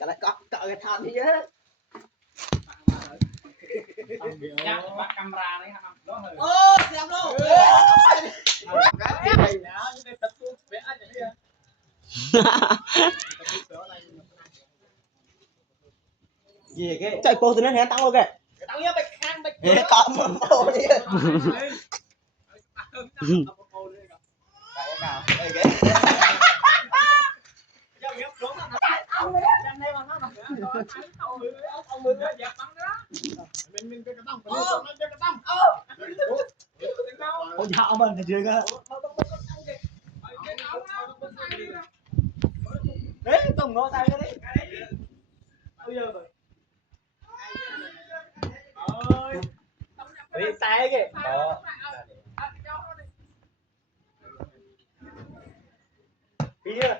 cái này có cái thon đi chứ Chắc bắt camera đấy hả? Đó hơi. ô xem đâu Cái này nó như tập tu vẽ vậy đi. gì cái chạy cô từ nên hẹn tăng luôn kìa Tao nhớ mày khang mày. có mà cô đi cái nào đây cái Mình cái tông, cái tông. ôi dạo mình thì chưa cơ đấy tùng ngó tay cái đấy bây giờ rồi ơi tay kìa đó kia